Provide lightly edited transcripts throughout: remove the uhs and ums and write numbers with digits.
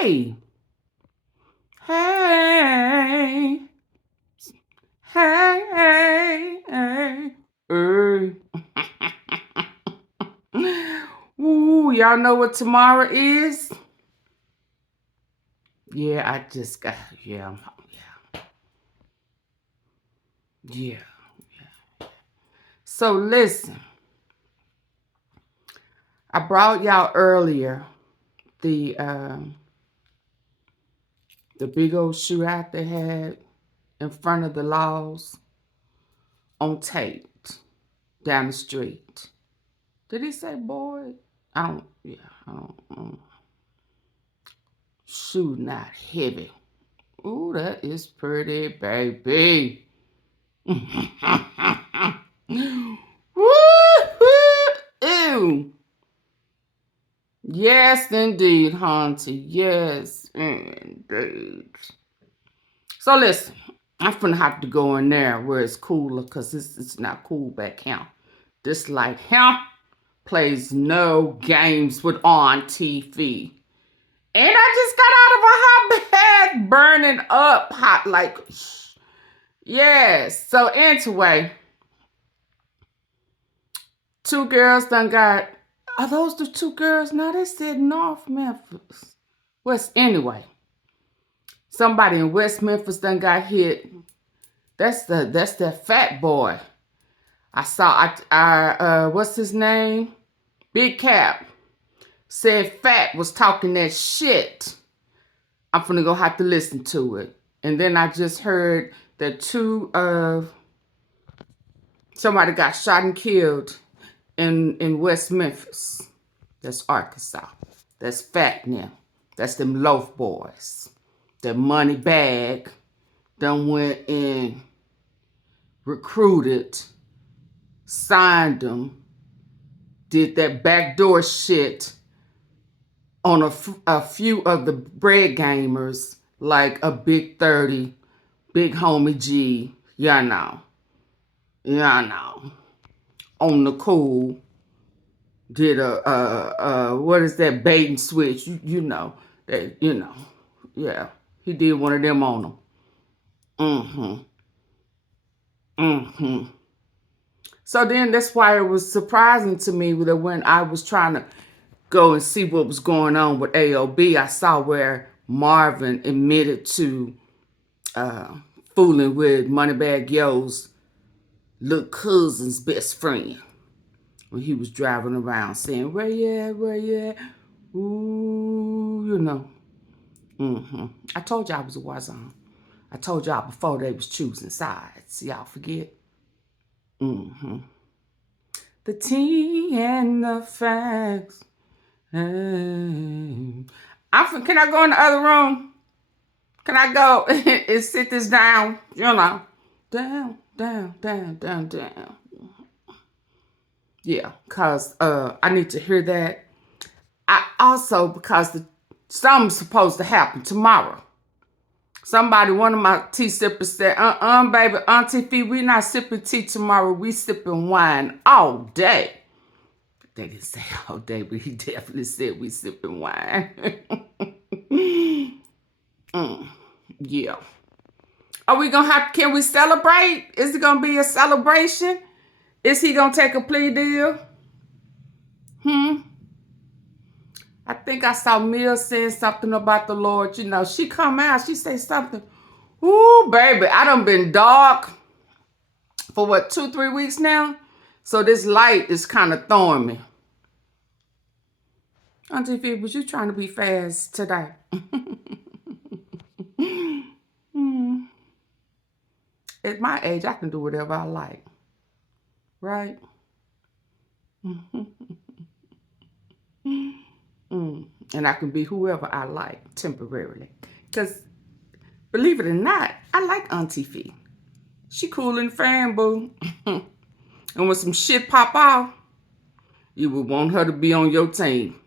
Hey. Hey. Hey. Hey. Ooh, y'all know what tomorrow is? Yeah, I just got, yeah. So listen, I brought y'all earlier the big old shootout they had in front of the laws on tape down the street. Did he say boy? I don't. Shooting out heavy. Ooh, that is pretty, baby. Woo-hoo! Yes, indeed, Haunty. Yes, indeed. So listen, I'm finna have to go in there where it's cooler because it's not cool back here. This like him plays no games with on TV. And I just got out of a hot bath, burning up hot, like, yes. So anyway, two girls done got, are those the two girls? No, they said North Memphis. Anyway, somebody in West Memphis done got hit. That's that fat boy. I saw, what's his name? Big Cap said Fat was talking that shit. I'm finna go have to listen to it. And then I just heard that somebody got shot and killed in West Memphis. That's Arkansas. That's Fat now. That's them loaf boys. That Moneybagg done went and recruited, signed them, did that backdoor shit on a few of the bread gamers, like a Big 30, Big Homie G, y'all know. On the cool, did what is that, bait and switch, you know, yeah, he did one of them on them. So then that's why it was surprising to me that when I was trying to go and see what was going on with AOB, I saw where Marvin admitted to fooling with Moneybagyo's little cousin's best friend when he was driving around saying, where you at? Ooh, you know. I told y'all I was a war zone. I told y'all before they was choosing sides. Y'all forget? The tea and the facts. Can I go in the other room? Can I go and sit this down? You know. Down. Yeah, because I need to hear that. I also, because something's supposed to happen tomorrow. One of my tea sippers said, baby, Auntie Fee, we not sipping tea tomorrow. We sipping wine all day. They didn't say all day, but he definitely said we sipping wine. Yeah. Are we gonna can we celebrate? Is it gonna be a celebration? Is he gonna take a plea deal? I think I saw Mia saying something about the Lord. You know, she come out, she say something. Ooh, baby, I done been dark for what, 2-3 weeks now? So this light is kind of throwing me. Auntie Fee, was you trying to be fast today? At my age, I can do whatever I like. Right? And I can be whoever I like temporarily. Because, believe it or not, I like Auntie Fee. She cool and fan, boo. And when some shit pop off, you would want her to be on your team.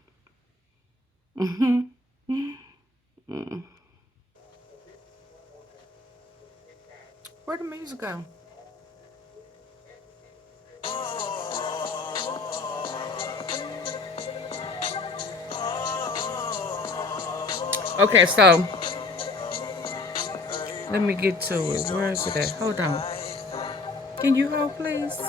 Where'd the music go? Okay, so let me get to it. Where is it at? Hold on. Can you hold, please?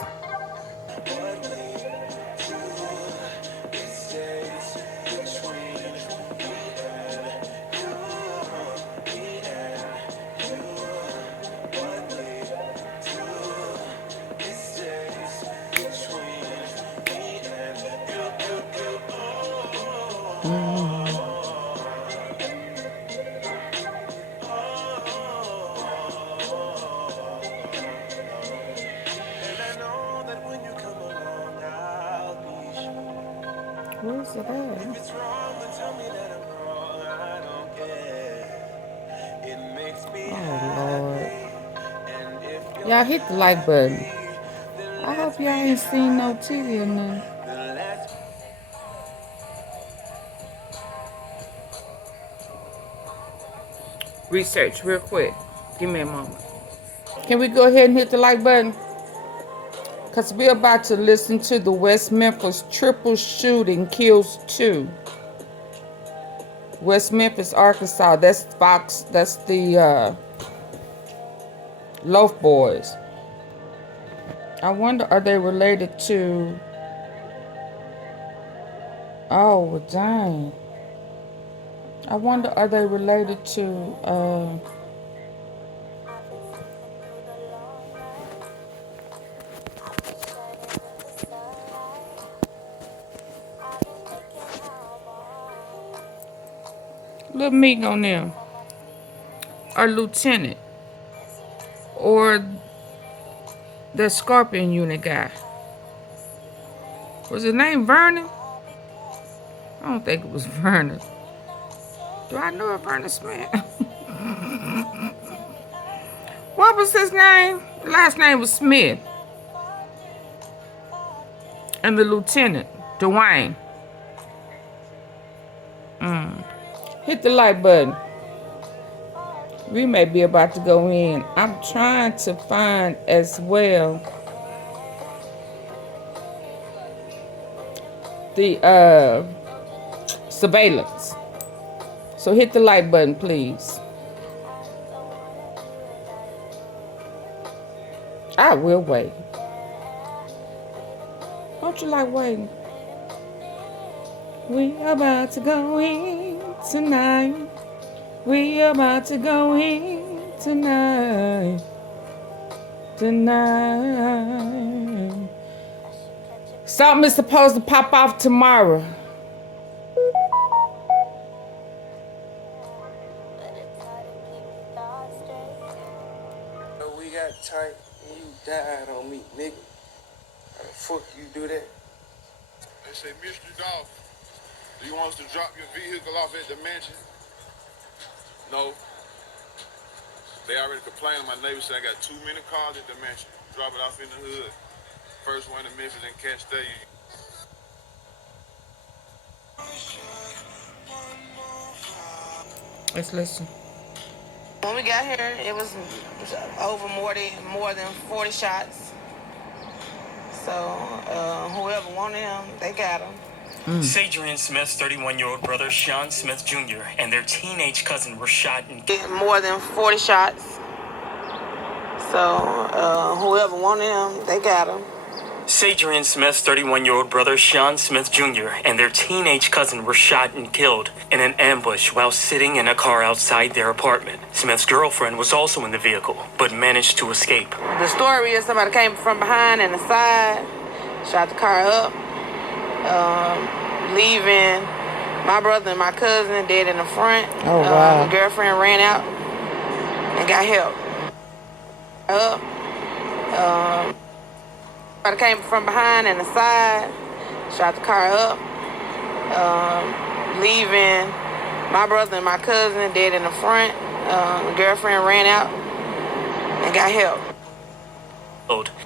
Where's it at? Oh, Lord. Y'all hit the like button. I hope y'all ain't seen no TV or nothing. Research real quick. Give me a moment. Can we go ahead and hit the like button? Because we're about to listen to the West Memphis triple shooting kills 2. West Memphis, Arkansas. That's Fox. That's the Loaf Boys. I wonder, are they related to... Oh, dang. I wonder, are they related to... LILMIGO on them? Or Lieutenant? Or the Scorpion Unit guy? Was his name Vernon? I don't think it was Vernon. Do I know a Vernon Smith? What was his name? The last name was Smith. And the lieutenant, Dwayne. Hit the like button. We may be about to go in. I'm trying to find as well the surveillance. So hit the like button, please. I will wait. Don't you like waiting? We about to go in tonight. We about to go in tonight. Tonight. Something is supposed to pop off tomorrow. We got tight and you died on me, nigga. How the fuck you do that? They say, Mr. Dolph, do you want us to drop your vehicle off at the mansion? No. They already complained. My neighbor said I got too many cars at the mansion. Drop it off in the hood. First one in Memphis and can't stay. Let's listen. When we got here, it was over more than 40 shots. So whoever wanted him, they got him. Sadrian Smith's 31-year-old brother, Sean Smith Jr., and their teenage cousin were shot and killed. More than 40 shots. So whoever wanted him, they got him. Sadrian Smith's 31-year-old brother, Sean Smith Jr., and their teenage cousin were shot and killed in an ambush while sitting in a car outside their apartment. Smith's girlfriend was also in the vehicle, but managed to escape. The story is somebody came from behind and the side, shot the car up, leaving my brother and my cousin dead in the front. Oh, wow. My girlfriend ran out and got help. Somebody came from behind and the side, shot the car up, leaving my brother and my cousin dead in the front. My girlfriend ran out and got help.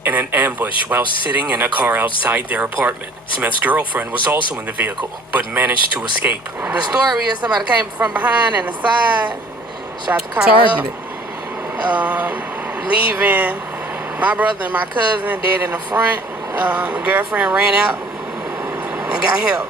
In an ambush while sitting in a car outside their apartment. Smith's girlfriend was also in the vehicle, but managed to escape. The story is somebody came from behind and the side, shot the car Targeted. up, leaving my brother and my cousin dead in the front. My girlfriend ran out and got help.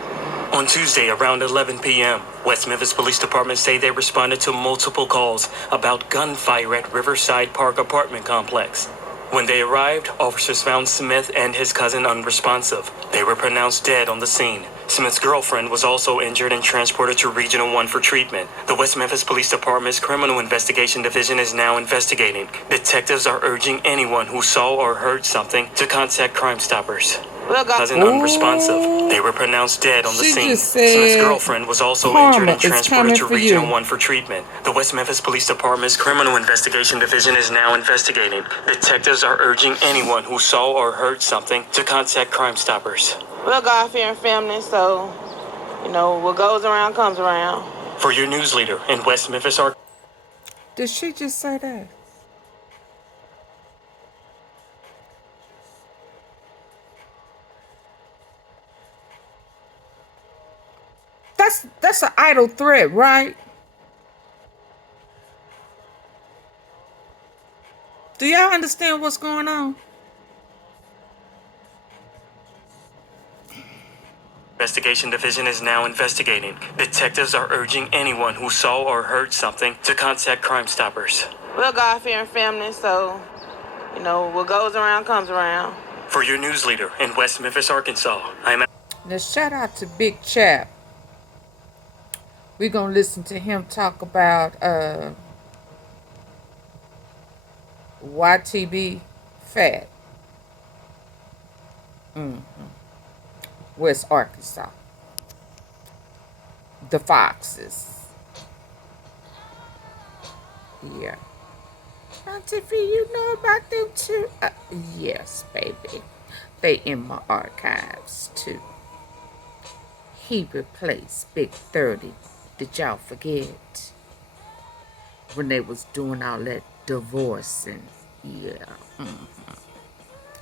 On Tuesday, around 11 p.m., West Memphis Police Department say they responded to multiple calls about gunfire at Riverside Park apartment complex. When they arrived, officers found Smith and his cousin unresponsive. They were pronounced dead on the scene. Smith's girlfriend was also injured and transported to Regional 1 for treatment. The West Memphis Police Department's Criminal Investigation Division is now investigating. Detectives are urging anyone who saw or heard something to contact Crime Stoppers. Cousin unresponsive. They were pronounced dead on the scene. Smith's girlfriend was also injured and transported to Regional 1 for treatment. The West Memphis Police Department's Criminal Investigation Division is now investigating. Detectives are urging anyone who saw or heard something to contact Crime Stoppers. We're God-fearing family, so, you know, what goes around comes around. For your news leader in West Memphis, Did she just say that? That's an idle threat, right? Do y'all understand what's going on? Investigation Division is now investigating. Detectives are urging anyone who saw or heard something to contact Crime Stoppers. We're God-fearing family, so, you know, what goes around comes around. For your news leader in West Memphis, Arkansas, I'm... Now, shout out to Big Chap. We're going to listen to him talk about YTB Fat. West Arkansas. The Foxes. Yeah. Auntie V, you know about them too? Yes, baby. They in my archives too. He replaced Big 30. Did y'all forget? When they was doing all that divorcing. Yeah.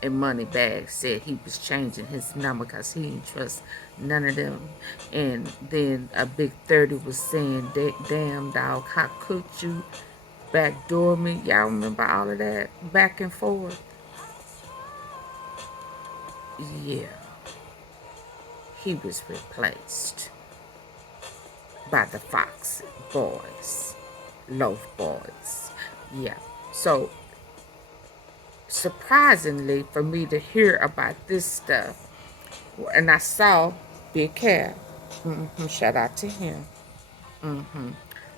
And Moneybagg said he was changing his number because he didn't trust none of them. And then a Big 30 was saying, damn dog, how could you backdoor me? Y'all remember all of that? Back and forth. Yeah. He was replaced by the Fox boys. Loaf boys. Yeah. So, surprisingly for me to hear about this stuff, and I saw Big Cat. Shout out to him.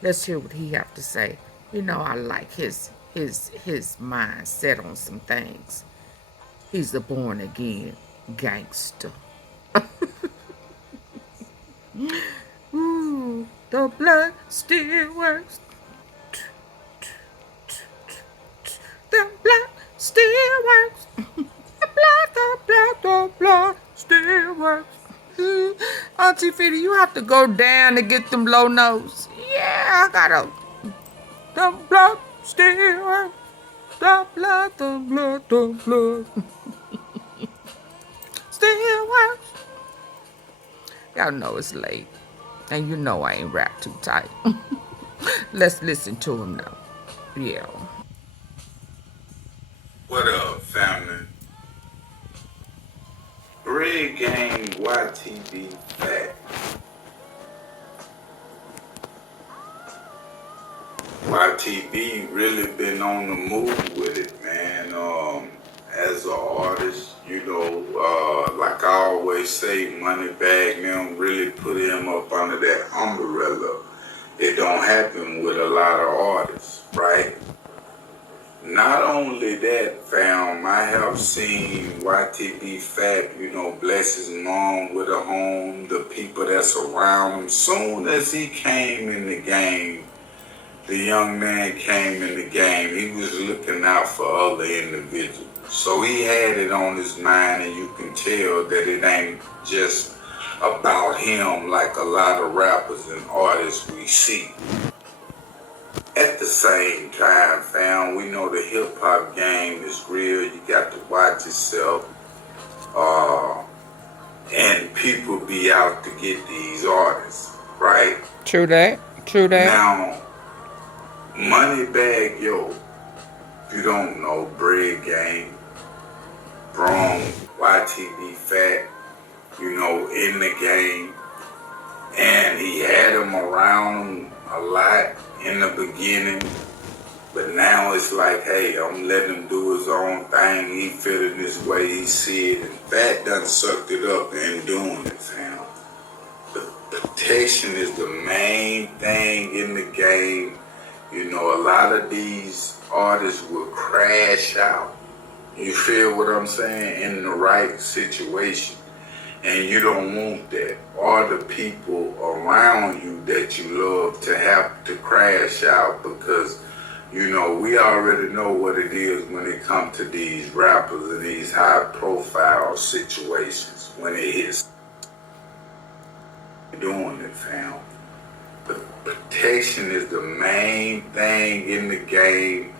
Let's hear what he have to say. You know, I like his mindset on some things. He's a born again gangster. Ooh, the blood still works. The blood still works. The blood still works. Auntie Fiddy, you have to go down to get them low notes. Yeah, I gotta. The blood still works. The blood still works. Y'all know it's late. And you know I ain't rap too tight. Let's listen to him now. Yeah. What up, family? Red Gang YTB Fat. YTB really been on the move with it, man. As an artist, you know, like I always say, Moneybagg them really put him up under that umbrella. It don't happen with a lot of artists, right? Not only that, fam, I have seen YTB Fat, you know, bless his mom with a home, the people that's around him. Soon as he came in the game, the young man came in the game, he was looking out for other individuals. So he had it on his mind, and you can tell that it ain't just about him like a lot of rappers and artists we see. At the same time, fam, we know the hip-hop game is real. You got to watch yourself. And people be out to get these artists, right? True that. True that. Now, Moneybaggyyo, if you don't know, Bread Gang, Brome, YTB Fat, you know, in the game. And he had him around him a lot in the beginning. But now it's like, hey, I'm letting him do his own thing. He feeling this way, he see it. And Fat done sucked it up and doing it, fam. The protection is the main thing in the game. You know, a lot of these artists will crash out. You feel what I'm saying? In the right situation. And you don't want that. Or the people around you that you love to have to crash out, because, you know, we already know what it is when it comes to these rappers and these high profile situations. When it hits doing it, fam. The protection is the main thing in the game.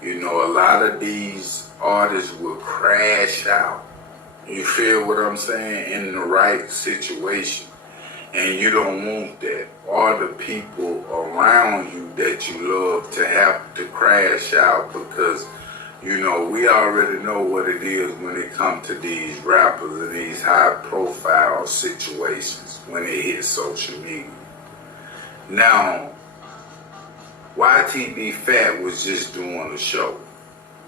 You know, a lot of these artists will crash out. You feel what I'm saying? In the right situation. And you don't want that. Or the people around you that you love to have to crash out, because, you know, we already know what it is when it comes to these rappers and these high profile situations when it hits social media. Now, YTB Fat was just doing a show,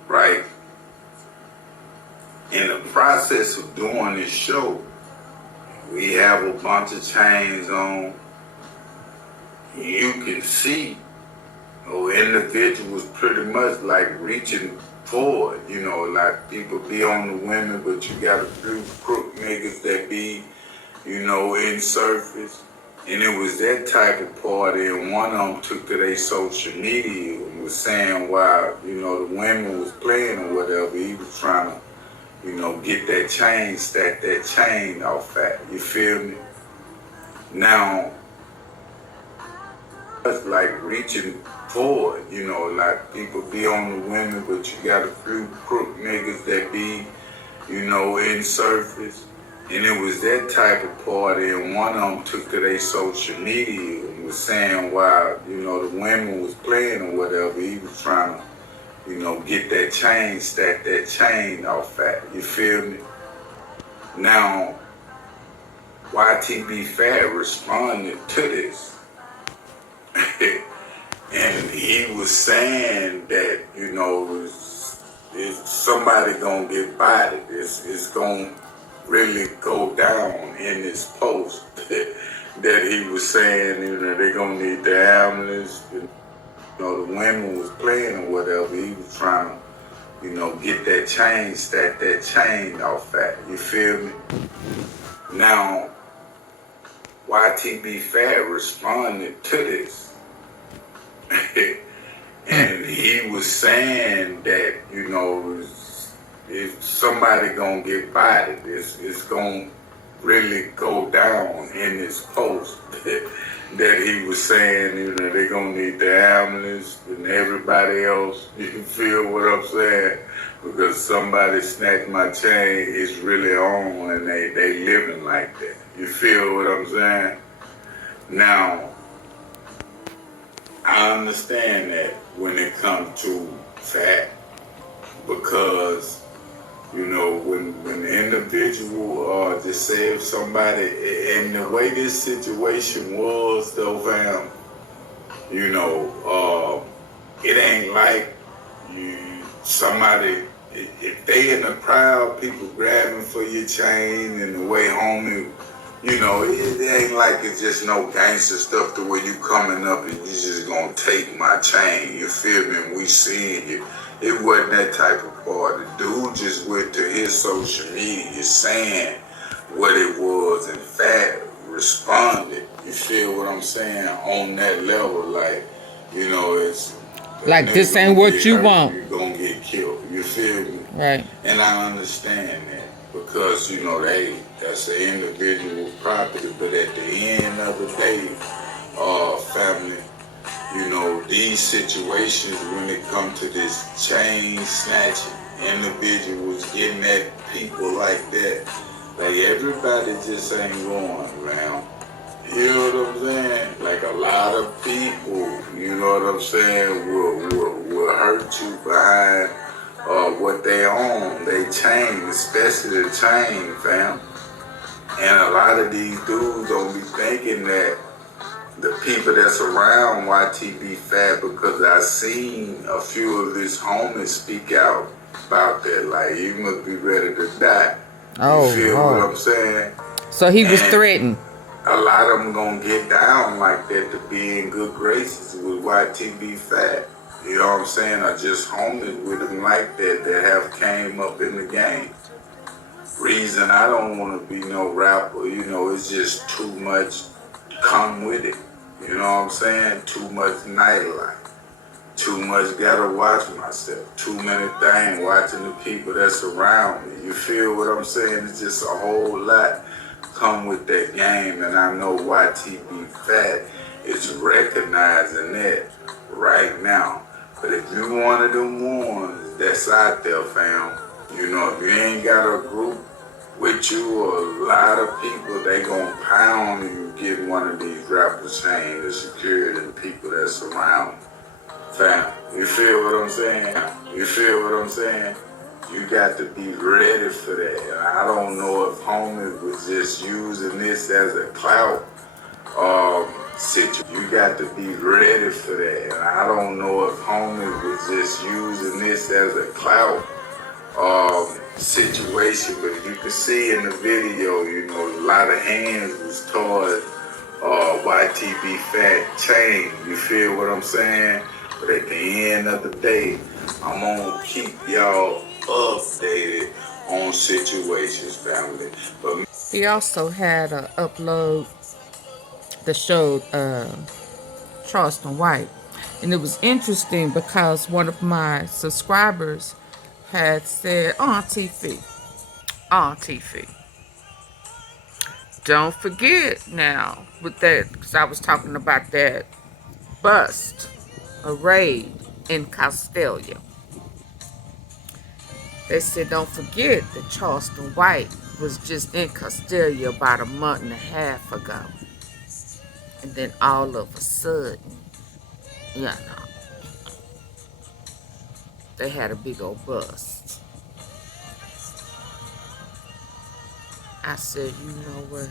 right? In the process of doing this show, we have a bunch of chains on. You can see, individuals pretty much like reaching forward. You know, like people be on the women, but you got a few crook niggas that be, you know, in surface. And it was that type of party, and one of them took to their social media and was saying why, you know, the women was playing or whatever. He was trying to, you know, get that chain, stack that chain off Fat. You feel me? Now, it's like reaching forward, you know, like people be on the women, but you got a few crook niggas that be, you know, in surface. And it was that type of party, and one of them took to their social media and was saying why, you know, the women was playing or whatever. He was trying to, you know, get that chain, stack that chain off Fat. You feel me? Now, YTB Fat responded to this. And he was saying that, you know, if somebody gonna get bodied, it's gonna really go down in this post that he was saying, you know, they're gonna need the ambulance. You know, the women was playing or whatever. He was trying to, you know, get that chain, stack that chain off Fat. You feel me? Now, YTB Fat responded to this. And he was saying that, you know, if somebody gonna get bodied, it's gonna really go down in this post that he was saying, you know, they're gonna need the ambulance and everybody else. You feel what I'm saying? Because somebody snatched my chain, it's really on, and they living like that. You feel what I'm saying? Now, I understand that when it comes to Fat, because, you know, when the individual just say if somebody, and the way this situation was though, fam, you know, it ain't like somebody, if they in the crowd, people grabbing for your chain and the way homie, you know, it ain't like it's just no gangster stuff to where you coming up and you just gonna take my chain, you feel me, and we seeing you. It wasn't that type of party. Dude just went to his social media saying what it was, and Fat responded, you feel what I'm saying, on that level, like, you know, it's like this ain't what you want. You're gonna get killed, you feel me? Right. And I understand that, because, you know, that's an individual property, but at the end of the day, family, you know, these situations when it comes to this chain snatching, individuals getting at people like that, like everybody just ain't going around. You know what I'm saying? Like a lot of people, you know what I'm saying, will hurt you behind what they own, they chain, especially the chain, fam. And a lot of these dudes don't be thinking that the people that's around YTB fat, because I seen a few of his homies speak out about that. Like, you must be ready to die. Oh, you feel Lord. what I'm saying? So he was threatened. A lot of them gonna get down like that to be in good graces with YTB fat. You know what I'm saying? Or just homies with them like that have came up in the game. Reason I don't want to be no rapper, you know, it's just too much come with it. You know what I'm saying? Too much nightlife. Too much gotta watch myself. Too many things watching the people that's around me. You feel what I'm saying? It's just a whole lot come with that game, and I know YTB Fat is recognizing that right now. But if you one of them ones that's out there, fam, you know, if you ain't got a group with you or a lot of people, they gonna pound you get one of these rappers chain the security and people that's around. Fam, you feel what I'm saying? You feel what I'm saying? You got to be ready for that. And I don't know if homies was just using this as a clout situation. You got to be ready for that. And I don't know if homies was just using this as a clout situation. But you can see in the video, you know, a lot of hands was towards YTB Fat chain. You feel what I'm saying? But at the end of the day, I'm gonna keep y'all updated on situations, family. But He also had a upload that showed Charleston White. And it was interesting because one of my subscribers had said, Auntie Fee, don't forget now with that, because I was talking about that bust, a raid in Castelia. They said, don't forget that Charleston White was just in Castelia about a month and a half ago. And then all of a sudden, you know, they had a big old bust. I said, you know what?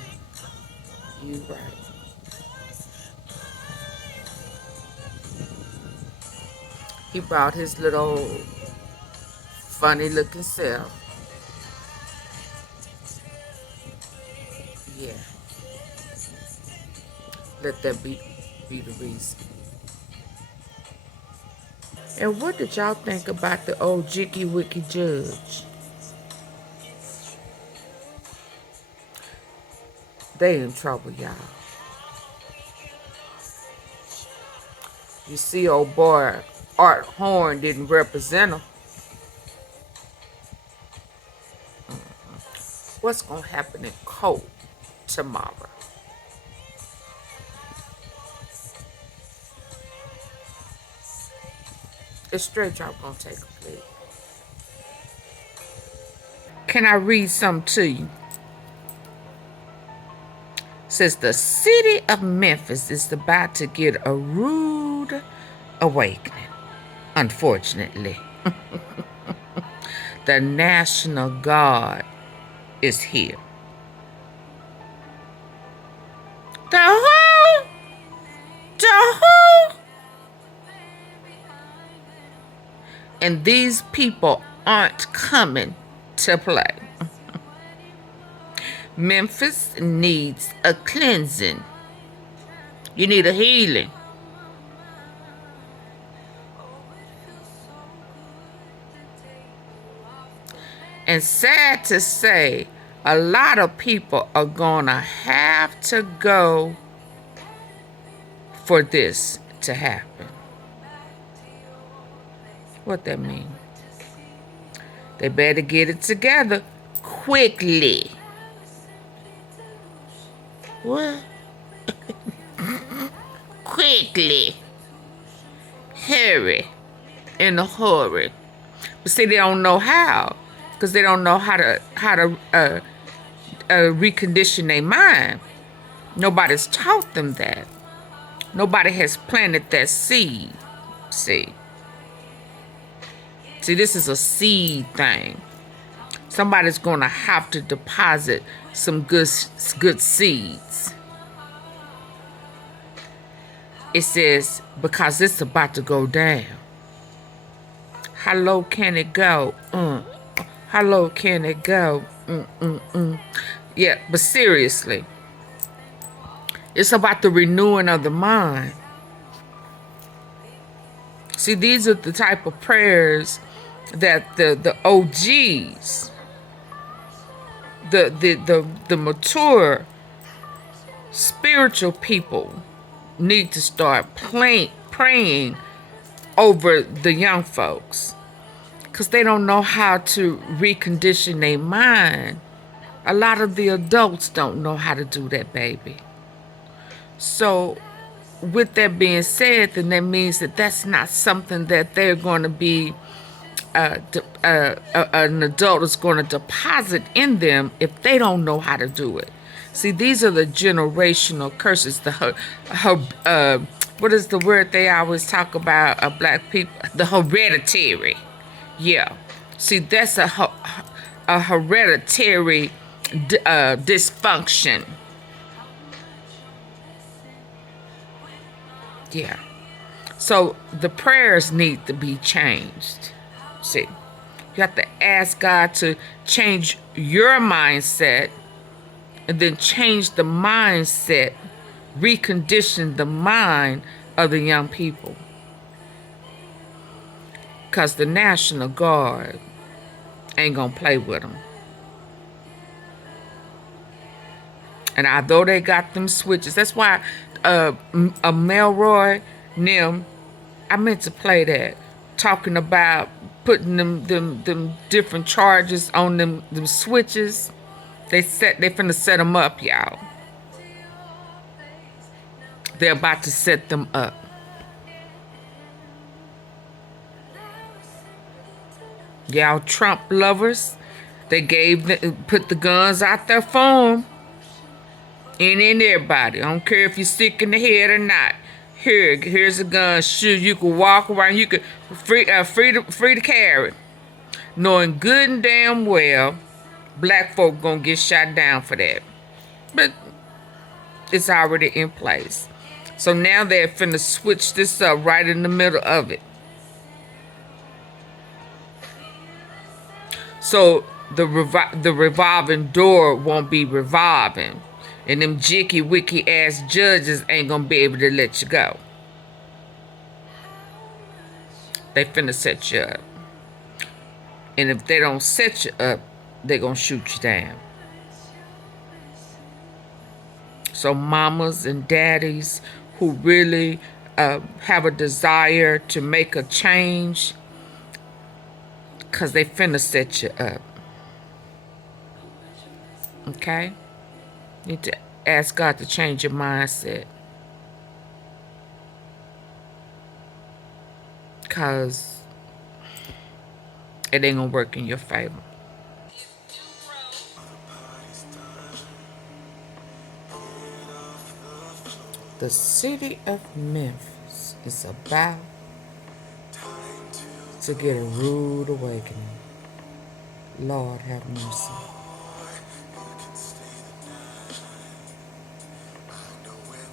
You right. He brought his little funny looking self. Yeah. Let that be the reason. And what did y'all think about the old Jicky Wicky judge? They in trouble, y'all. You see, old boy Art Horn didn't represent him. What's gonna happen in court tomorrow? Is Straight Drop gonna take a plea? Can I read something to you? Says the city of Memphis is about to get a rude awakening. Unfortunately, the National Guard is here. The who? The who? And these people aren't coming to play. Memphis needs a cleansing. You need a healing. And sad to say, a lot of people are gonna have to go for this to happen. What that mean? They better get it together quickly. What? Quickly. Hurry. In a hurry. But see, they don't know how. Because they don't know how to recondition their mind. Nobody's taught them that. Nobody has planted that seed. See, this is a seed thing. Somebody's going to have to deposit some good seeds. It says, because it's about to go down. How low can it go? How low can it go? Yeah, but seriously, it's about the renewing of the mind. See, these are the type of prayers that the OGs, the mature spiritual people need to start praying over the young folks, because they don't know how to recondition their mind. A lot of the adults don't know how to do that, baby. So with that being said, then that means that that's not something that they're going to be an adult is going to deposit in them if they don't know how to do it. See, these are the generational curses. What is the word they always talk about? Black people, the hereditary. Yeah. See, that's a hereditary dysfunction. Yeah. So the prayers need to be changed. See, you have to ask God to change your mindset, and then change the mindset, recondition the mind of the young people. Because the National Guard ain't going to play with them. And although they got them switches, that's why Melroy, Nim, I meant to play that, talking about putting them different charges on them switches. They finna set them up, y'all. They're about to set them up. Y'all Trump lovers, they put the guns out there for them. And in everybody. I don't care if you're sick in the head or not. Here's a gun. Shoot, you can walk around. You can free to carry. Knowing good and damn well, black folk gonna get shot down for that. But it's already in place. So now they're finna switch this up right in the middle of it. So the revolving door won't be revolving. And them jicky-wicky ass judges ain't gonna be able to let you go. They finna set you up. And if they don't set you up, they gonna shoot you down. So mamas and daddies who really have a desire to make a change, because they finna set you up. Okay? You need to ask God to change your mindset. Because it ain't gonna work in your favor. The city of Memphis is about to get a rude awakening. Lord have mercy.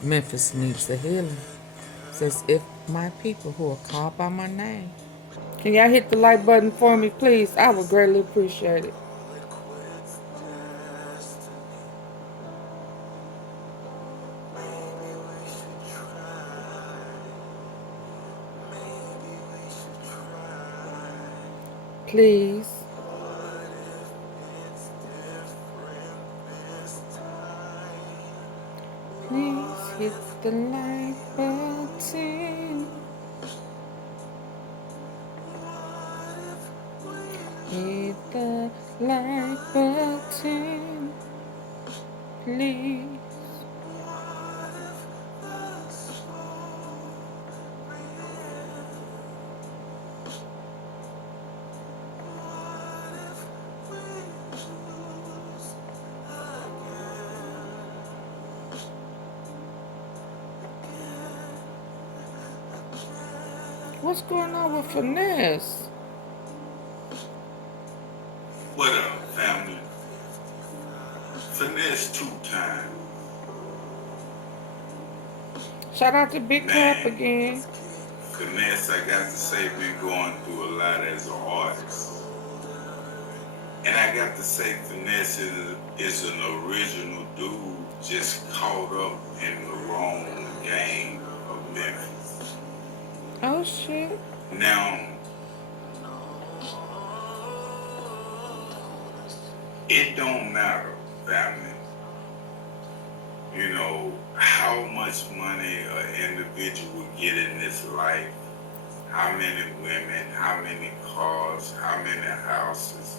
Memphis needs the healing. Says, if my people who are called by my name. Can y'all hit the like button for me, please? I would greatly appreciate it. Please. Please hit the like button. Hit the like button. Please. What's going on with Finesse? What up, Finesse 2 times. Shout out to Big Crap Man, again. Finesse, I got to say, been going through a lot as an artist. And I got to say, Finesse is an original dude just caught up in the wrong game of Memphis. Oh, shit. Now, it don't matter, family, you know, how much money an individual get in this life, how many women, how many cars, how many houses.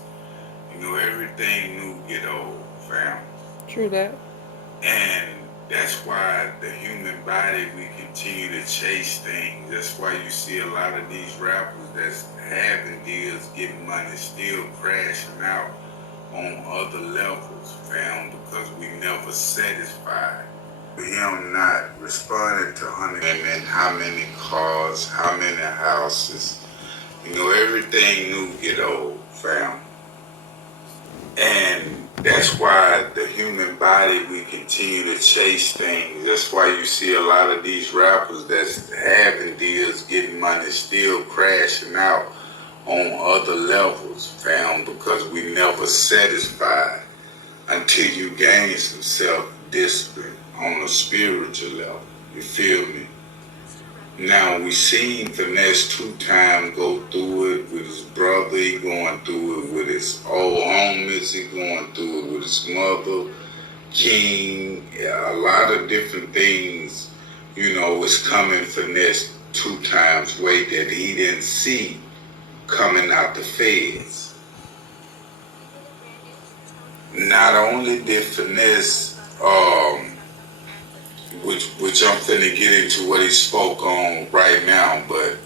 You know, everything new get old, fam. True that. And that's why the human body, we continue to chase things. That's why you see a lot of these rappers that's having deals, getting money, still crashing out on other levels, fam, because we never satisfied. Him not responding to 100 women, how many cars, how many houses. You know, everything new get old, fam. And that's why the human body, we continue to chase things. That's why you see a lot of these rappers that's having deals, getting money, still crashing out on other levels, fam, because we never satisfied until you gain some self-discipline on a spiritual level. You feel me? Now, we seen Finesse 2 times go through it with his brother, he going through it with his old homies, he going through it with his mother, King, a lot of different things, you know, is coming Finesse 2 times way that he didn't see coming out the feds. Not only did Finesse, which I'm finna get into what he spoke on right now, but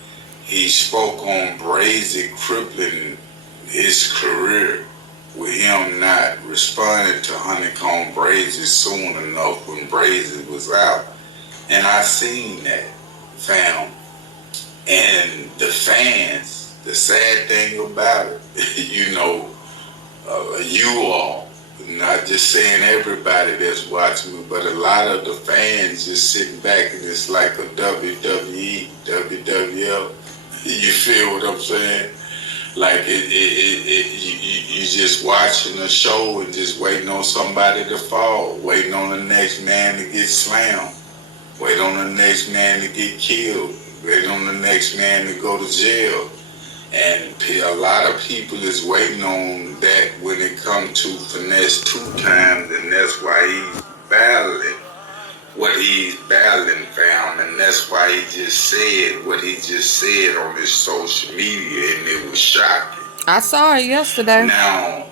he spoke on Brazy crippling his career with him not responding to Honeycomb Brazy soon enough when Brazy was out. And I seen that, fam. And the fans, the sad thing about it, you know, you all, not just saying everybody that's watching me, but a lot of the fans just sitting back and it's like a WWE, WWF. You feel what I'm saying? Like you just watching a show and just waiting on somebody to fall, waiting on the next man to get slammed, waiting on the next man to get killed, waiting on the next man to go to jail. And a lot of people is waiting on that when it comes to Finesse 2 times, and that's why he's battling what he's battling, fam, and that's why he just said what he just said on his social media, and it was shocking. I saw it yesterday. Now,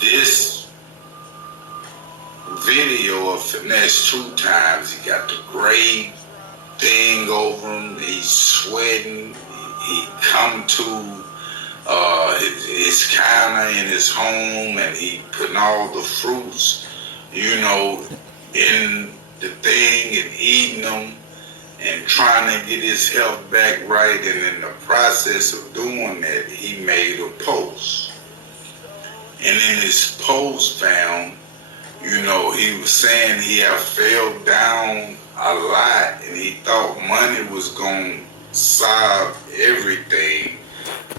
this video of Finesse 2 times, he got the gray thing over him, he's sweating. He come to his counter in his home and he putting all the fruits, you know, in the thing and eating them and trying to get his health back right. And in the process of doing that, he made a post. And in his post, fam, you know, he was saying he had fell down a lot and he thought money was going to solve everything,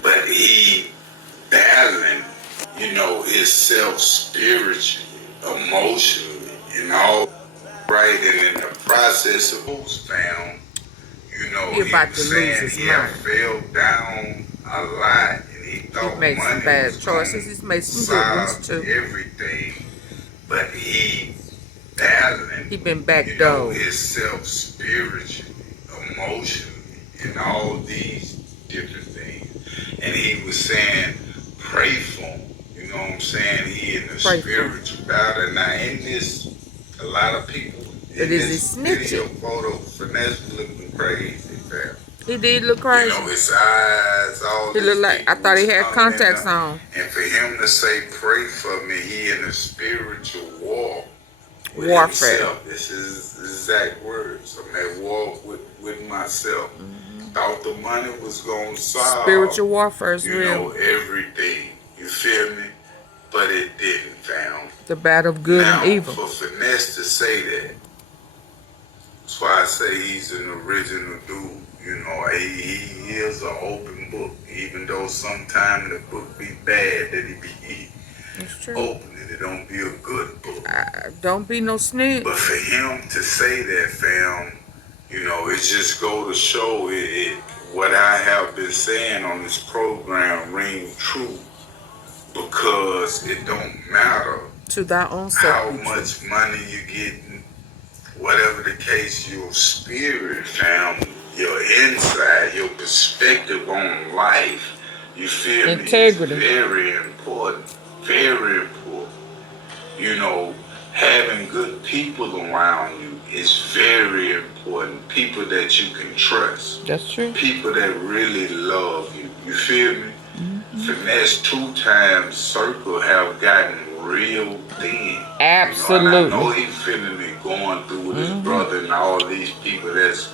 but he battling, you know, himself spiritually, emotionally, and all right. And in the process of who's found, you know, he was saying he had fell down a lot, and he thought he made some bad choices. He's made some good ones too. Everything, but he battling. He been back you though. know, himself spiritually, emotionally, and all these different things. And he was saying, pray for him. You know what I'm saying? He in the spiritual battle. Now in this, a lot of people in this video photo, Finesse looking crazy, fam. He did look crazy. You know, his eyes, all he looked like, I thought he had contacts on. And for him to say, pray for me, he in a spiritual war. Warfare. Himself. This is exact words. I'm at war with myself. Thought the money was gonna solve spiritual warfare is real. You know, everything. You feel me? but it didn't, fam. The battle of good and evil. Now, for Finesse to say that, that's why I say he's an original dude. You know, he is an open book, even though sometimes the book be bad, that he be open it. It don't be a good book. Don't be no snitch. But for him to say that, fam, you know, it just go to show what I have been saying on this program ring true, because it don't matter to thy own how much money you get, whatever the case, your spirit, fam, your inside, your perspective on life, you feel integrity. Me, is very important, very important. You know, having good people around you is very important. People that you can trust. That's true. People that really love you. You feel me? Finesse 2X circle have gotten real thin. Absolutely. You know, and I know he's feeling it going through with his brother and all these people that's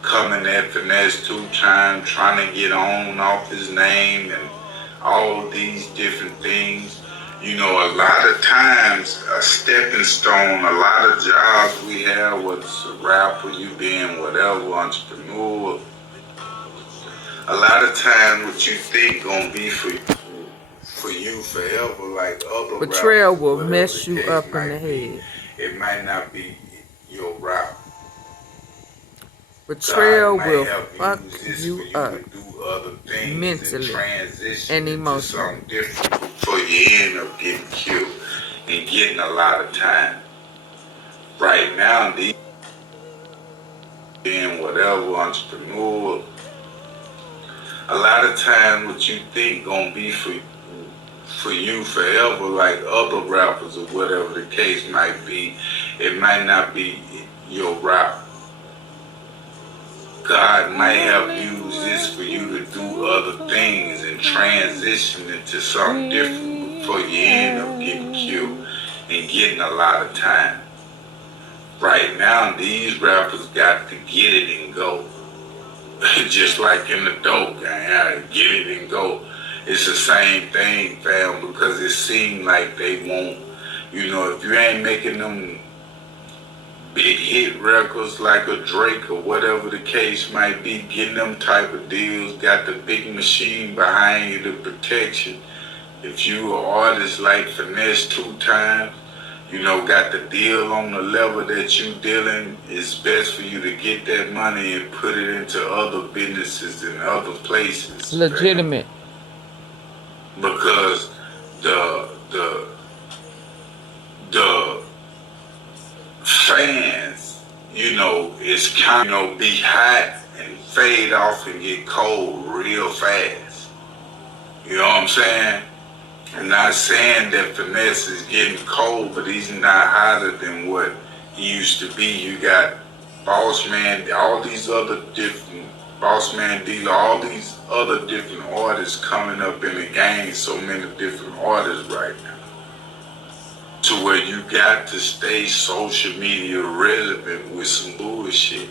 coming at Finesse 2X, trying to get on off his name and all these different things. You know, a lot of times, a stepping stone, a lot of jobs we have, whether it's a rapper, you being whatever, entrepreneur, a lot of times what you think gonna be for you forever, like other betrayal rappers, will mess you up in the head. It might not be your route. Betrayal will fuck you up mentally and emotionally. Something different before you end up getting killed and getting a lot of time. Right now, these being whatever entrepreneur, a lot of times what you think gonna be for you forever, like other rappers or whatever the case might be, it might not be your route. God might have used this for you to do other things and transition into something different before you end up getting killed and getting a lot of time. Right now, these rappers got to get it and go. Just like in the dope game, get it and go. It's the same thing, fam, because it seems like they won't, you know, if you ain't making them big hit records like a Drake or whatever the case might be, getting them type of deals, got the big machine behind you to protect you. If you an artist like Finesse 2X, you know, got the deal on the level that you dealing, it's best for you to get that money and put it into other businesses and other places. Legitimate. Because the fans, you know, it's kind of, you know, be hot and fade off and get cold real fast. You know what I'm saying? I'm not saying that Finesse is getting cold, but he's not hotter than what he used to be. You got Boss Man, all these other different, Boss Man Dealer, all these other different artists coming up in the game, so many different artists right now. To where you got to stay social media relevant with some bullshit.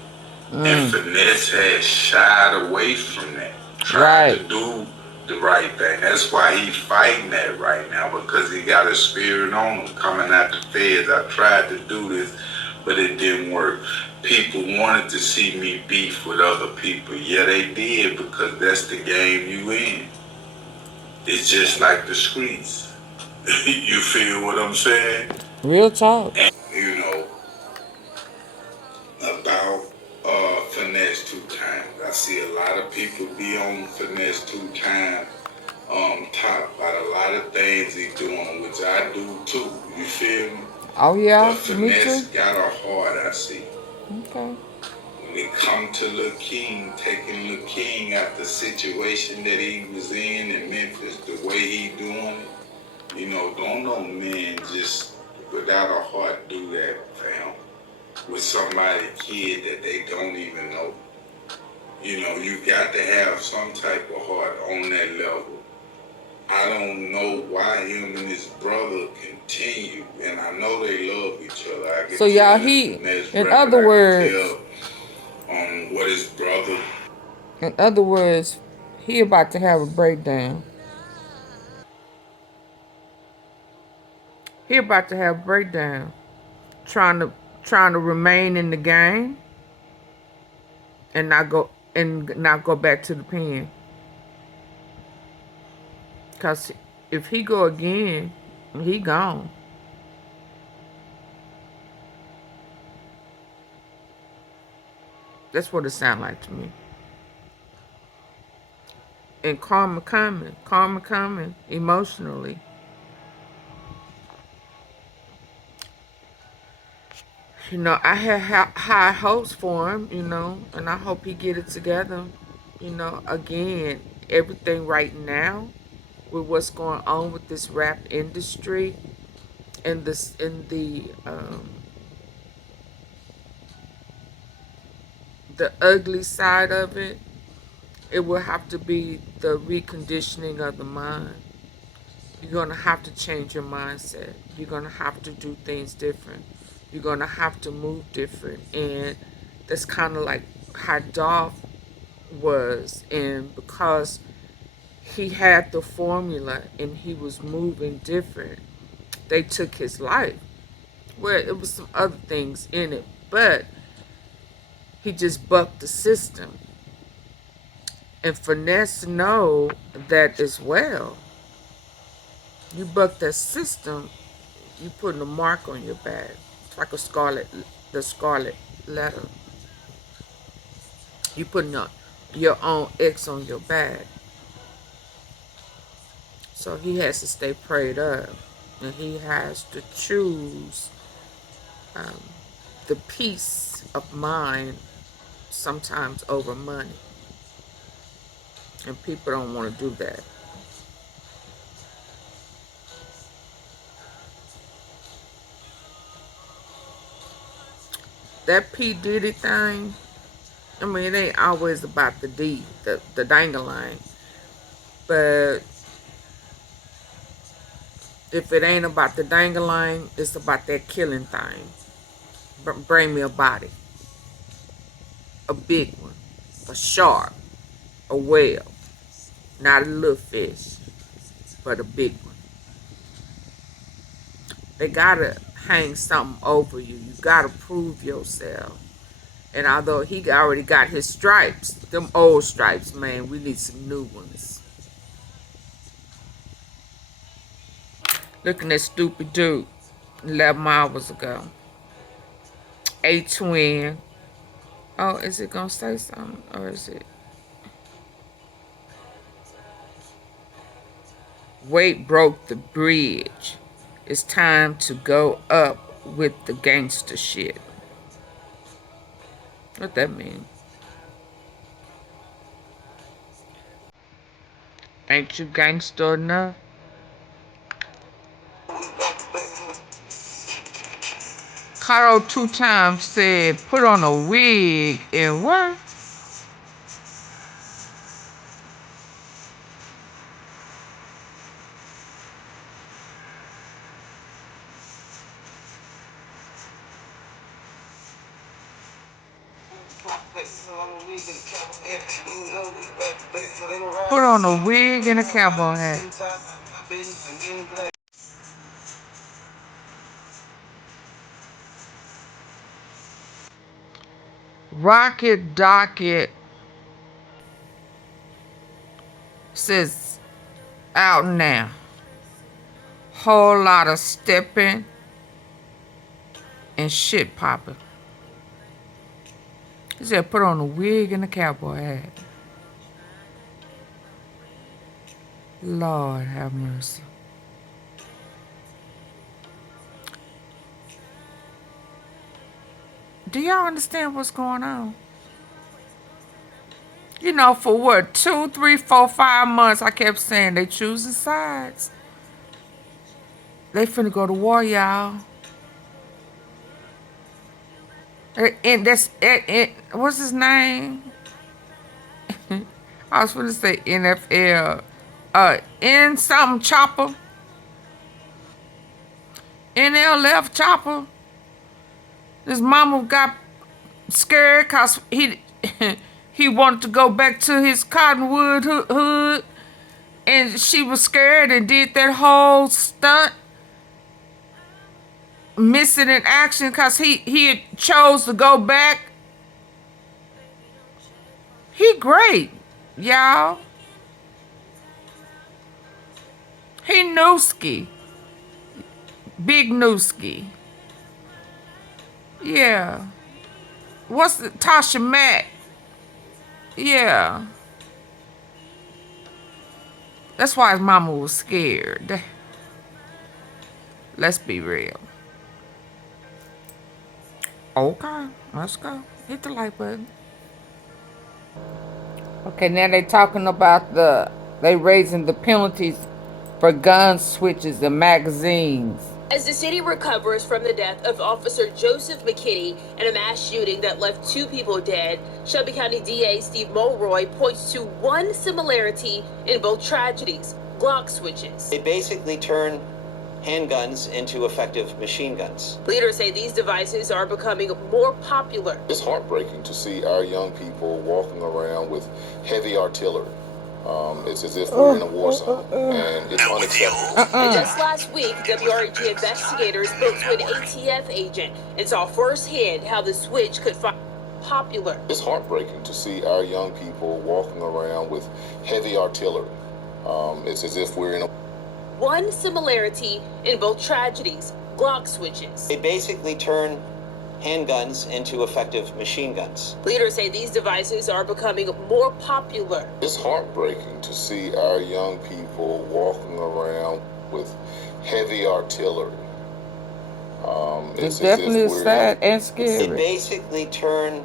And Finesse has shied away from that. Tried to do the right thing. That's why he's fighting that right now, because he got a spirit on him coming out the feds. I tried to do this, but it didn't work. People wanted to see me beef with other people. Yeah, they did, because that's the game you in. It's just like the streets. You feel what I'm saying? Real talk. And, you know, about Finesse 2X. I see a lot of people be on Finesse 2X top about a lot of things he's doing, which I do too. You feel me? Oh yeah, but Finesse got a heart, I see. Okay. When it come to Lil King, taking Lil King out the situation that he was in Memphis, the way he doing it, you know, don't no man just without a heart do that, fam. With somebody, kid that they don't even know. You know, you got to have some type of heart on that level. I don't know why him and his brother continue, and I know they love each other. I can so y'all, he, in other words, what his brother. In other words, he about to have a breakdown. He about to have a breakdown. Trying to remain in the game and not go back to the pen. Cause if he go again, he gone. That's what it sounds like to me. And karma coming emotionally. You know, I had high hopes for him, you know, and I hope he get it together. You know, again, everything right now with what's going on with this rap industry and this in the ugly side of it, it will have to be the reconditioning of the mind. You're going to have to change your mindset. You're going to have to do things different. You're going to have to move different. And that's kind of like how Dolph was. And because he had the formula and he was moving different, they took his life. Well, it was some other things in it, but he just bucked the system. And Finesse know that as well. You buck that system, you putting a mark on your back. It's like the scarlet letter. You putting your own X on your back. So he has to stay prayed up. And he has to choose the peace of mind sometimes over money. And people don't want to do that. That P. Diddy thing, I mean, it ain't always about the D, the dangling. But if it ain't about the dangling, it's about that killing thing. Bring me a body. A big one. A shark. A whale. Not a little fish, but a big one. They gotta hang something over you. You gotta prove yourself. And although he already got his stripes, them old stripes, man, we need some new ones. Looking at stupid dude 11 hours ago. A twin. Oh, is it gonna say something? Or is it? Weight broke the bridge. It's time to go up with the gangster shit. What that mean? Ain't you gangster enough? Caro 2 times said, put on a wig and what? Put on a wig and a cowboy hat. Rocket Docket says out now. Whole lot of stepping and shit popping. He said put on a wig and a cowboy hat. Lord have mercy. Do y'all understand what's going on? You know, for what, 2, 3, 4, 5 months, I kept saying they choosing sides. They finna go to war, y'all. And that's what's his name? I was finna say NFL. N something Chopper. NLF Chopper. His mama got scared because he wanted to go back to his Cottonwood hood. And she was scared and did that whole stunt. missing in action because he chose to go back. He great, y'all. He Newski. Big Newski. Yeah. What's the Tasha Mack? Yeah. That's why his mama was scared. Let's be real. Okay, let's go. Hit the like button. Okay, now they talking about they raising the penalties for gun switches and magazines. As the city recovers from the death of Officer Joseph McKinney in a mass shooting that left 2 people dead, Shelby County DA Steve Mulroy points to one similarity in both tragedies: Glock switches. They basically turn handguns into effective machine guns. Leaders say these devices are becoming more popular. It's heartbreaking to see our young people walking around with heavy artillery. It's as if we're in a war zone, and it's unacceptable. And just last week, WREG investigators spoke to an ATF agent and saw firsthand how the switch could find popular. It's heartbreaking to see our young people walking around with heavy artillery. It's as if we're in a... One similarity in both tragedies: Glock switches. They basically turn handguns into effective machine guns. Leaders say these devices are becoming more popular. It's heartbreaking to see our young people walking around with heavy artillery. It's definitely sad and scary. They basically turn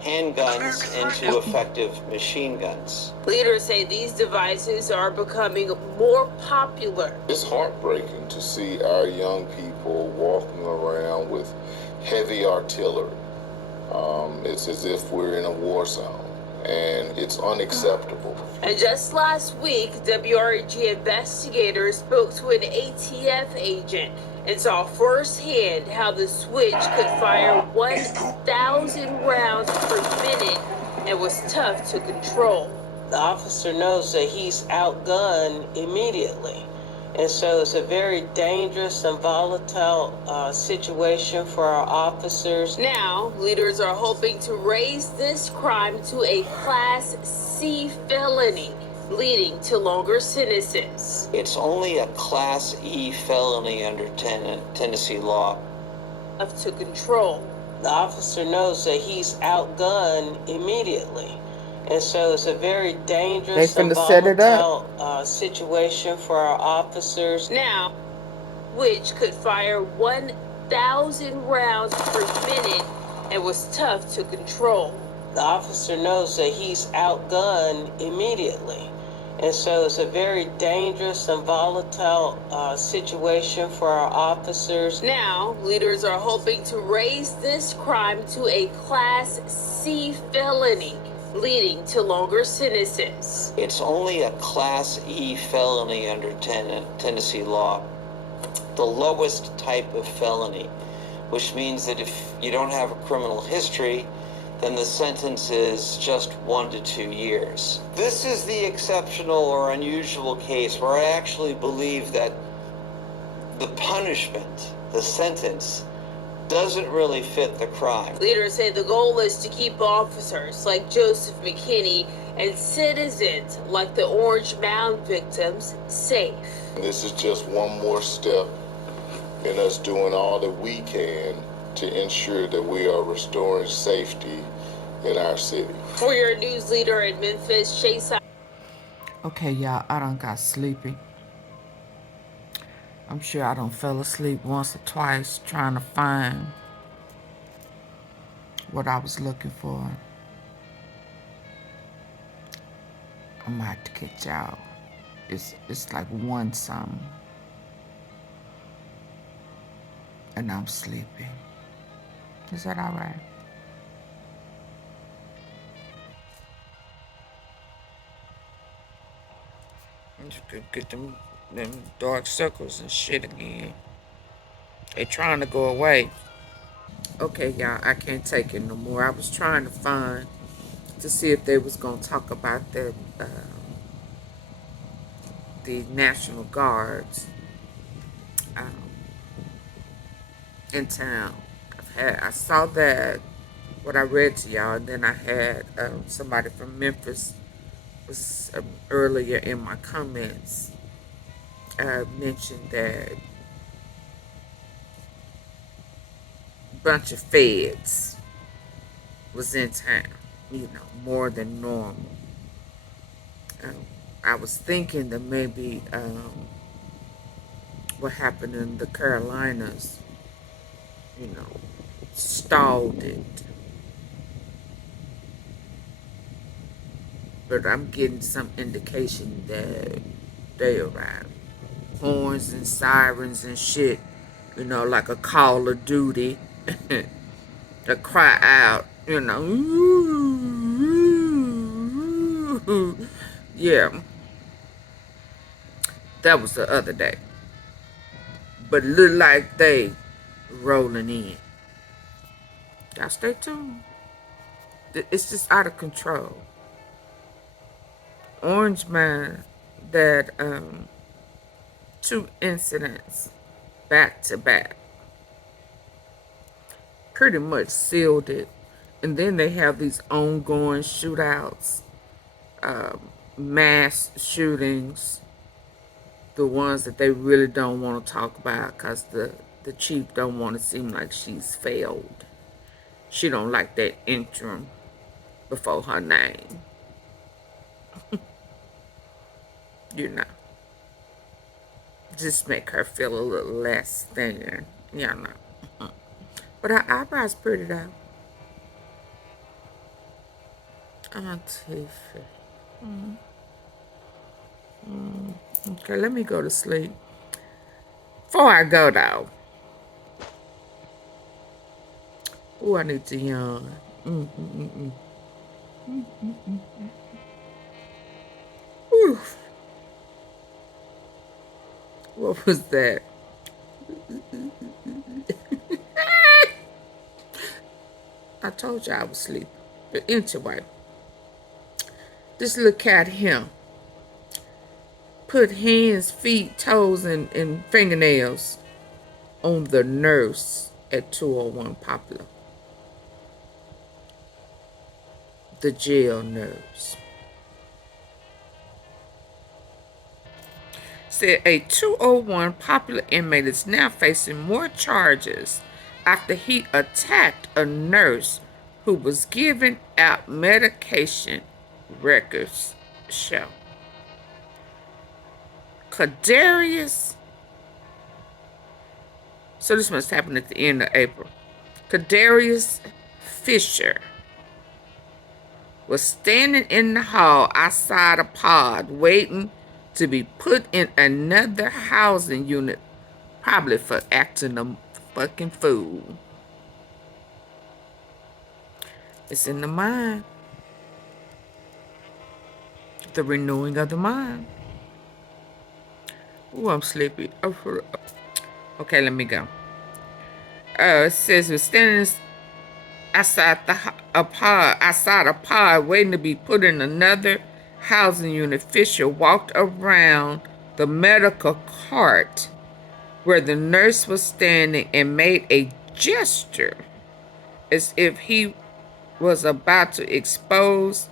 handguns into effective machine guns. Leaders say these devices are becoming more popular. It's heartbreaking to see our young people walking around with heavy artillery. It's as if we're in a war zone, and it's unacceptable. And just last week, WREG investigators spoke to an ATF agent and saw firsthand how the switch could fire 1,000 rounds per minute and was tough to control. The officer knows that he's outgunned immediately. And so it's a very dangerous and volatile situation for our officers. Now, leaders are hoping to raise this crime to a Class C felony, leading to longer sentences. It's only a Class E felony under Tennessee law. Tough to control. The officer knows that he's outgunned immediately. And so it's a very dangerous and volatile situation for our officers. Now, which could fire 1,000 rounds per minute and was tough to control. The officer knows that he's outgunned immediately. And so it's a very dangerous and volatile situation for our officers. Now, leaders are hoping to raise this crime to a Class C felony, leading to longer sentences. It's only a Class E felony under Tennessee law, the lowest type of felony, which means that if you don't have a criminal history, then the sentence is just 1 to 2 years. This is the exceptional or unusual case where I actually believe that the punishment, the sentence, doesn't really fit the crime. Leaders say the goal is to keep officers like Joseph McKinney and citizens like the Orange Mound victims safe. This is just one more step in us doing all that we can to ensure that we are restoring safety in our city. For your news leader in Memphis, Chase. Okay, y'all, I done got sleepy. I'm sure I done fell asleep once or twice trying to find what I was looking for. I might have to catch y'all. It's like 1 something. And I'm sleepy. Is that all right? I'm just gonna get them dark circles and shit again. They trying to go away. Okay, y'all, I can't take it no more. I was trying to find to see if they was gonna talk about the National Guards. in town. I saw that, what I read to y'all, and then I had somebody from Memphis was earlier in my comments mentioned that a bunch of feds was in town, you know, more than normal. I was thinking that maybe what happened in the Carolinas, you know, stalled it. But I'm getting some indication that they arrived. Horns and sirens and shit, you know, like a Call of Duty. To cry out, you know. Yeah. That was the other day. But it looked like they rolling in. Y'all stay tuned. It's just out of control. OrangeMound, that 2 incidents back to back pretty much sealed it. And then they have these ongoing shootouts, mass shootings, the ones that they really don't want to talk about because the chief don't want to seem like she's failed. She don't like that interim before her name. You know. Just make her feel a little less than, you know. But her eyebrows pretty though. Auntie Faye. Okay, let me go to sleep. Before I go though. Oh, I need to yawn. Whew. What was that? I told you I was sleeping. But anyway, this little cat here put hands, feet, toes, and fingernails on the nurse at 201 Poplar. The jail nurse. Said a 201 Poplar inmate is now facing more charges after he attacked a nurse who was giving out medication, records show. Kadarius, so this must happen at the end of April. Kadarius Fisher was standing in the hall outside a pod waiting to be put in another housing unit, probably for acting a fucking fool. It's in the mind. The renewing of the mind. Ooh, I'm sleepy. Okay, let me go. It says we're standing outside a pod waiting to be put in another housing unit. Fisher walked around the medical cart where the nurse was standing and made a gesture as if he was about to expose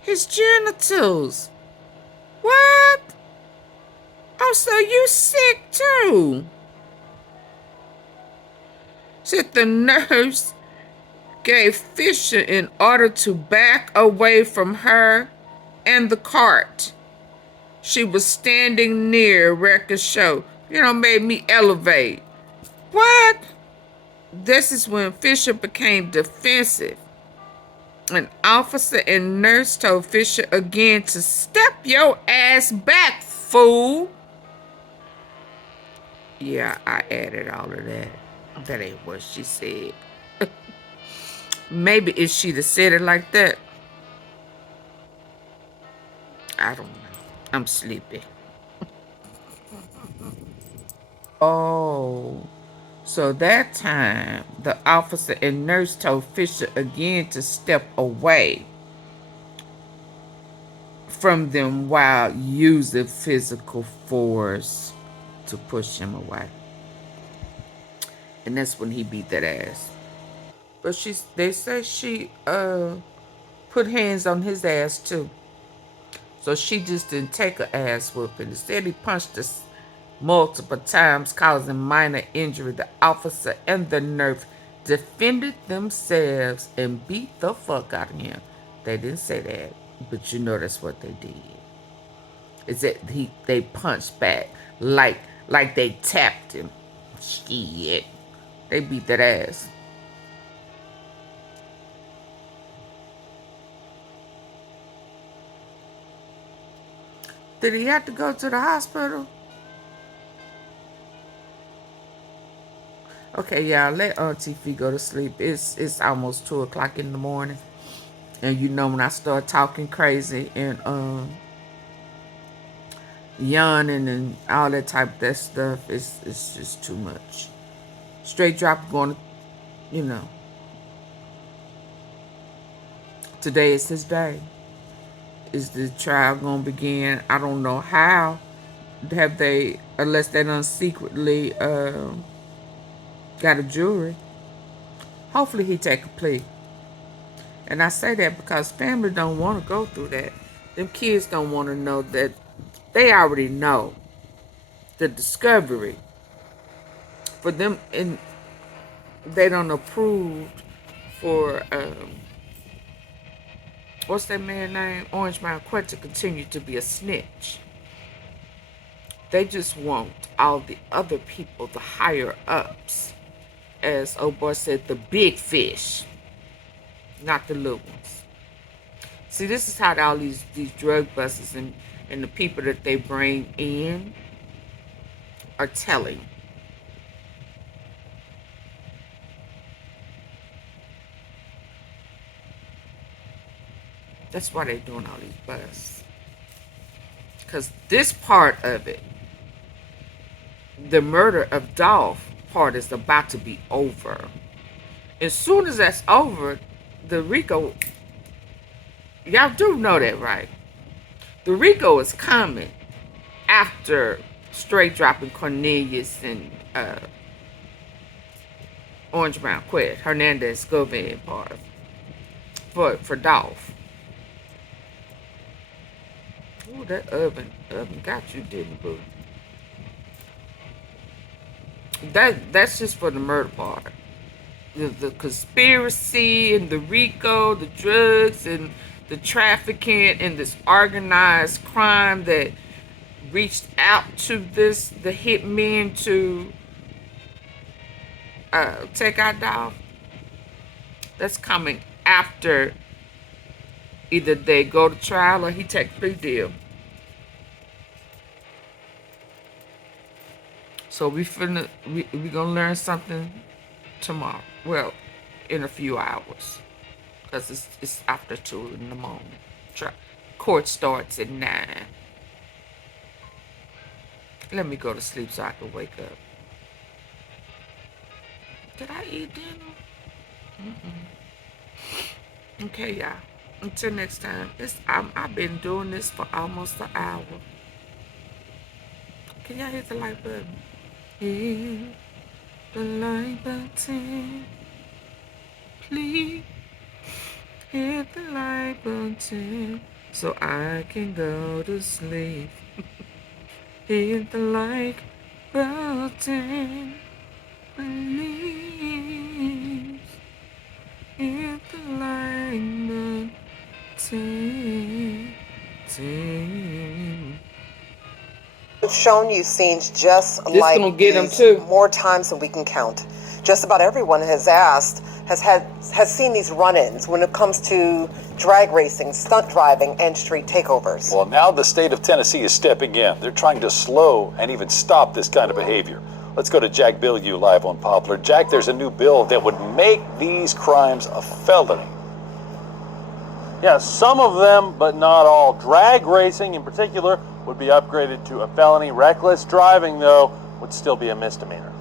his genitals. What? Oh, so you sick too? Said the nurse gave Fisher in order to back away from her and the cart. She was standing near, records show. You know, made me elevate. What? This is when Fisher became defensive. An officer and nurse told Fisher again to step your ass back, fool. Yeah, I added all of that. That ain't what she said. Maybe if she'd have said it like that. I don't know. I'm sleepy. Oh. So that time, the officer and nurse told Fisher again to step away from them while using physical force to push him away. And that's when he beat that ass. But they say she put hands on his ass too. So she just didn't take her ass whooping. Instead, he punched us multiple times, causing minor injury. The officer and the nurse defended themselves and beat the fuck out of him. They didn't say that, but you know that's what they did. Is that they punched back like they tapped him. Shit. They beat that ass. Did he have to go to the hospital? Okay, y'all, let Auntie Fee go to sleep. It's almost 2 o'clock in the morning. And you know when I start talking crazy and yawning and all that type of that stuff, it's just too much. Straight Drop going to, you know. Today is his day. Is the trial going to begin? I don't know how have they, unless they done secretly got a jury. Hopefully he take a plea. And I say that because family don't want to go through that. Them kids don't want to know that they already know the discovery. For them, and they don't approve for what's that man's name? Orangemound QUETTE to continue to be a snitch. They just want all the other people, the higher ups, as old boy said, the big fish, not the little ones. See, this is how all these drug busters and the people that they bring in are telling. That's why they're doing all these busts. Because this part of it, the murder of Dolph part, is about to be over. As soon as that's over, the RICO, y'all do know that, right? The RICO is coming after Straight Dropping Cornelius and Orangemound QUETTE, Hernandez Govan part for Dolph. Ooh, that oven got you, didn't boo? That's just for the murder part. The conspiracy and the RICO, the drugs and the trafficking and this organized crime that reached out to the hitmen to take out Dolph. That's coming after either they go to trial or he take a plea deal. So we gonna learn something tomorrow. Well, in a few hours, because it's after 2 in the morning. Court starts at 9. Let me go to sleep so I can wake up. Did I eat dinner? Okay, y'all. Until next time. I've been doing this for almost an hour. Can y'all hit the like button? Hit the like button. Please hit the like button so I can go to sleep. Hit the like button. Please hit the like button. We've shown you scenes just This like gonna get 'em these too. more times than we can count. Just about everyone has seen these run-ins when it comes to drag racing, stunt driving, and street takeovers. Well, now the state of Tennessee is stepping in. They're trying to slow and even stop this kind of behavior. Let's go to Jack Bilyeu live on Poplar. Jack, there's a new bill that would make these crimes a felony. Yeah, some of them, but not all. Drag racing in particular would be upgraded to a felony. Reckless driving, though, would still be a misdemeanor.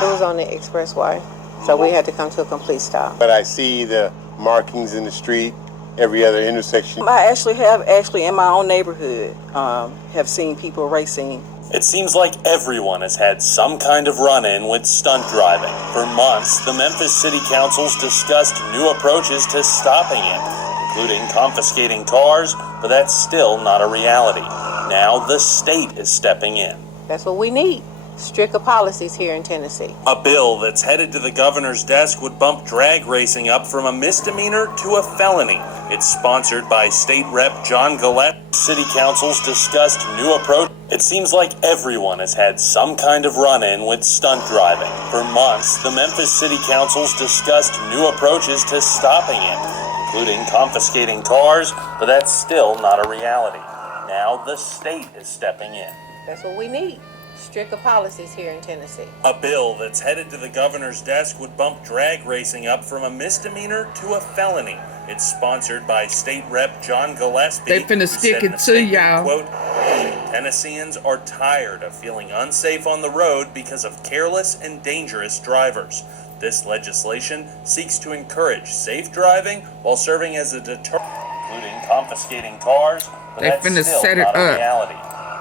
It was on the expressway, so we had to come to a complete stop. But I see the markings in the street every other intersection. I actually have in my own neighborhood have seen people racing. It seems like everyone has had some kind of run-in with stunt driving. For months, the Memphis City Council's discussed new approaches to stopping it, including confiscating cars, but that's still not a reality. Now the state is stepping in. That's what we need. Stricter policies here in Tennessee. A bill that's headed to the governor's desk would bump drag racing up from a misdemeanor to a felony. It's sponsored by State Rep John Gillette. City Council's discussed new approach. It seems like everyone has had some kind of run-in with stunt driving. For months, the Memphis City Council's discussed new approaches to stopping it, including confiscating cars, but that's still not a reality. Now the state is stepping in. That's what we need. Stricter policies here in Tennessee. A bill that's headed to the governor's desk would bump drag racing up from a misdemeanor to a felony. It's sponsored by State Rep John Gillespie. They finna stick it to y'all. Quote, Tennesseans are tired of feeling unsafe on the road because of careless and dangerous drivers. This legislation seeks to encourage safe driving while serving as a deterrent, including confiscating cars, but they that's finna still set it not a up. reality.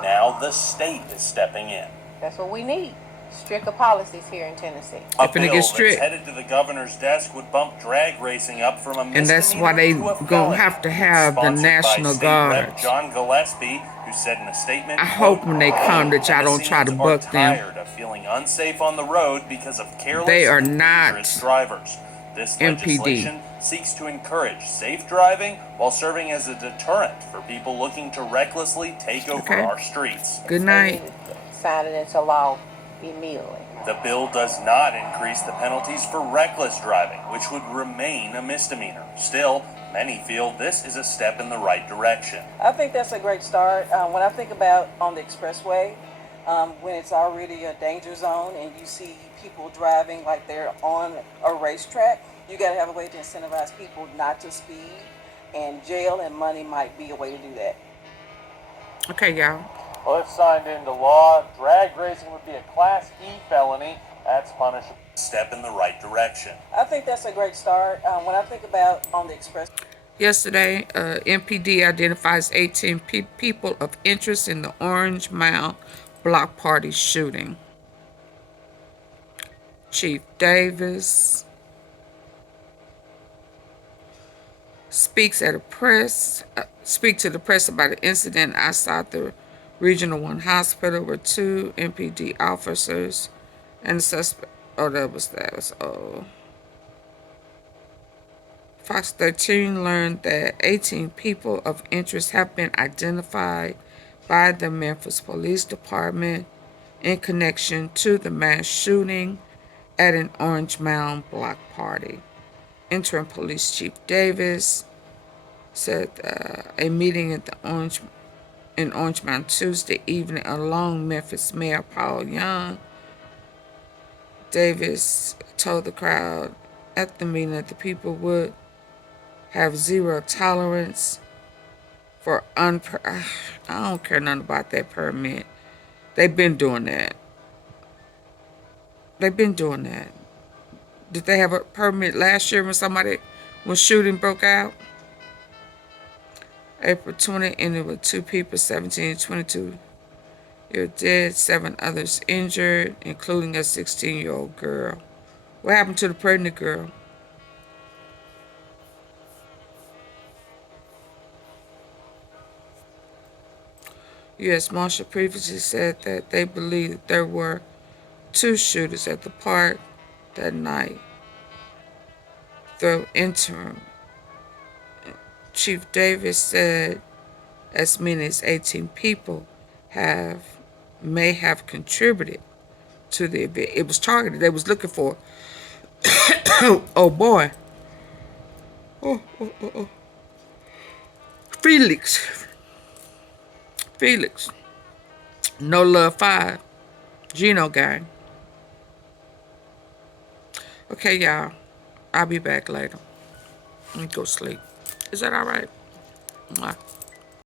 Now the state is stepping in. That's what we need. Stricter policies here in Tennessee. A bill that's headed to the governor's desk would bump drag racing up from a misdemeanor And that's why they to a gonna felony. have to have the Sponsored by National State Guard. Rep John Gillespie, who said in a statement, I hope when they come that y'all don't try to buck them. tired of feeling unsafe on the road because of careless They are and not dangerous drivers. This MPD. legislation seeks to encourage safe driving while serving as a deterrent for people looking to recklessly take over our streets. Good night. Sign it into law immediately. The bill does not increase the penalties for reckless driving, which would remain a misdemeanor. Still, many feel this is a step in the right direction. I think that's a great start. When I think about on the expressway, when it's already a danger zone and you see people driving like they're on a racetrack, you got to have a way to incentivize people not to speed, and jail and money might be a way to do that. Okay, y'all. Well, if signed into law, drag racing would be a Class E felony. That's punishable. Step in the right direction. I think that's a great start. When I think about on the express. Yesterday, MPD identifies 18 people of interest in the Orangemound block party shooting. Chief Davis speaks to the press about the incident outside the Regional 1 hospital where 2 MPD officers and the suspect. Fox 13 learned that 18 people of interest have been identified by the Memphis Police Department in connection to the mass shooting at an Orangemound block party. Interim Police Chief Davis said a meeting at the Orangemound Tuesday evening along Memphis Mayor Paul Young. Davis told the crowd at the meeting that the people would have zero tolerance for I don't care nothing about that permit. They've been doing that. They've been doing that. Did they have a permit last year when shooting broke out? April 20 ended with 2 people, 17 and 22 years dead, 7 others injured, including a 16-year-old girl. What happened to the pregnant girl? U.S. Marshal previously said that they believed there were 2 shooters at the park that night. The interim Chief Davis said as many as 18 people may have contributed to the event. It was targeted. They was looking for oh boy. Felix. No Love 5. Gino gang. Okay, y'all. I'll be back later. Let me go sleep. Is that all right? Mwah.